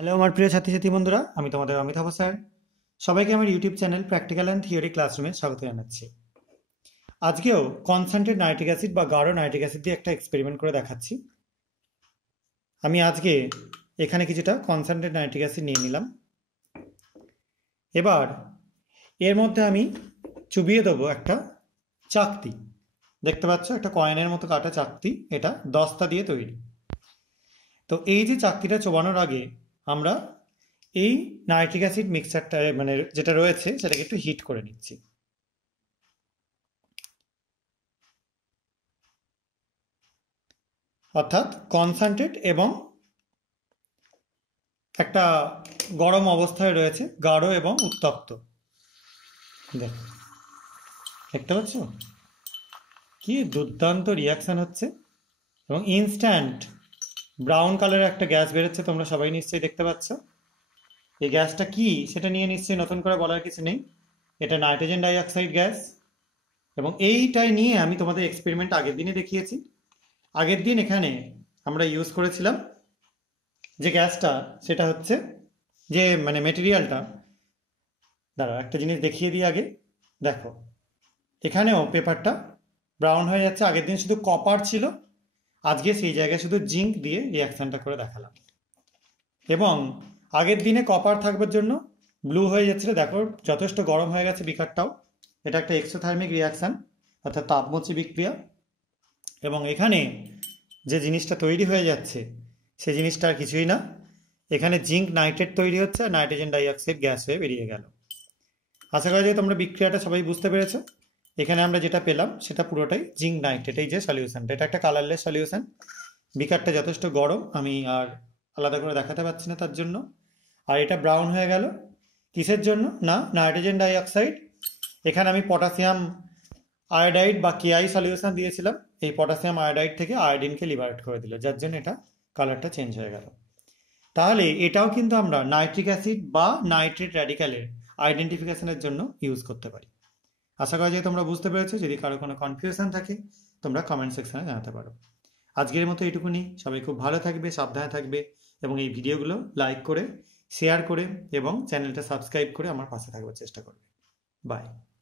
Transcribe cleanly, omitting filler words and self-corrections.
Hello আমার প্রিয় ছাত্রছাত্রী বন্ধুরা, আমি তোমাদের অমিতাভ স্যার। সবাইকে আমার YouTube channel practical and theory ক্লাসরুমে স্বাগত জানাচ্ছি। আজকেও কনসেন্ট্রেট নাইট্রিক অ্যাসিড বা গাঢ় নাইট্রিক অ্যাসিড দিয়ে একটা এক্সপেরিমেন্ট করে দেখাচ্ছি। আমি আজকে এখানে কিছুটা কনসেন্ট্রেট নাইট্রিক অ্যাসিড নিয়ে নিলাম। এবার এর মধ্যে আমি চুবিয়ে দেবো একটা চাকতি। দেখতে পাচ্ছ, একটা কয়েনের মতো কাটা চাকতি, এটা দস্তা দিয়ে তৈরি। তো এই যে চাকতিটা চোবানোর আগে আমরা এই নাইট্রিক অ্যাসিড মিক্সচারটা মানে যেটা রয়েছে সেটাকে একটু হিট করে নিচ্ছি। অর্থাৎ কনসেন্ট্রেট এবং একটা গরম অবস্থায় রয়েছে, গাঢ় এবং উত্তপ্ত। দেখতে পাচ্ছ কি দুর্দান্ত রিয়াকশন হচ্ছে, এবং ইনস্ট্যান্ট ব্রাউন কালারের একটা গ্যাস বেরোচ্ছে, তোমরা সবাই নিশ্চয়ই দেখতে পাচ্ছ। এই গ্যাসটা কি সেটা নিয়ে নিশ্চয়ই নতুন করে বলার কিছু নেই, এটা নাইট্রোজেন ডাইঅক্সাইড গ্যাস। এবং এইটাই নিয়ে আমি তোমাদের এক্সপেরিমেন্ট আগের দিনে দেখিয়েছি। আগের দিন এখানে আমরা ইউজ করেছিলাম যে গ্যাসটা, সেটা হচ্ছে যে মানে মেটেরিয়ালটা, দাঁড়াও একটা জিনিস দেখিয়ে দিই আগে। দেখো এখানেও পেপারটা ব্রাউন হয়ে যাচ্ছে। আগের দিন শুধু কপার ছিল, আজকে সেই জায়গায় শুধু জিঙ্ক দিয়ে রিয়াকশানটা করে দেখালাম। এবং আগের দিনে কপার থাকবার জন্য ব্লু হয়ে যাচ্ছিল, দেখো যথেষ্ট গরম হয়ে গেছে বিকারটাও। এটা একটা এক্সোথার্মিক রিয়াকশান, অর্থাৎ তাপমোচী বিক্রিয়া। এবং এখানে যে জিনিসটা তৈরি হয়ে যাচ্ছে সেই জিনিসটা আর কিছুই না, এখানে জিঙ্ক নাইট্রেট তৈরি হচ্ছে আর নাইট্রোজেন ডাইঅক্সাইড গ্যাস হয়ে বেরিয়ে গেল। আশা করা যায় তোমরা বিক্রিয়াটা সবাই বুঝতে পেরেছো। এখানে আমরা যেটা পেলাম সেটা পুরোটাই জিঙ্ক নাইট্রেট, এই যে সলিউশনটা, এটা একটা কালারলেস সলিউশন। বিকারটা যথেষ্ট গরম, আমি আর আলাদা করে দেখাতে পারছি না তার জন্য। আর এটা ব্রাউন হয়ে গেল কিসের জন্য? না নাইট্রোজেন ডাইঅক্সাইড। এখানে আমি পটাশিয়াম আয়োডাইড বা কেআই সলিউশন দিয়েছিলাম, এই পটাশিয়াম আয়োডাইড থেকে আয়োডিনকে লিবারেট করে দিল, যার জন্য এটা কালারটা চেঞ্জ হয়ে গেল। তাহলে এটাও কিন্তু আমরা নাইট্রিক অ্যাসিড বা নাইট্রেট র্যাডিক্যালের আইডেন্টিফিকেশনের জন্য ইউজ করতে পারি। আশা করা যায় তোমরা বুঝতে পেরেছো। যদি কারো কোনো কনফিউশন থাকে তোমরা কমেন্ট সেকশনে জানাতে পারো। আজকের মতো এইটুকুনি। সবাই খুব ভালো থাকবে, সাবধানে থাকবে, এবং এই ভিডিওগুলো লাইক করে, শেয়ার করে এবং চ্যানেলটা সাবস্ক্রাইব করে আমার পাশে থাকবার চেষ্টা করবে। বাই।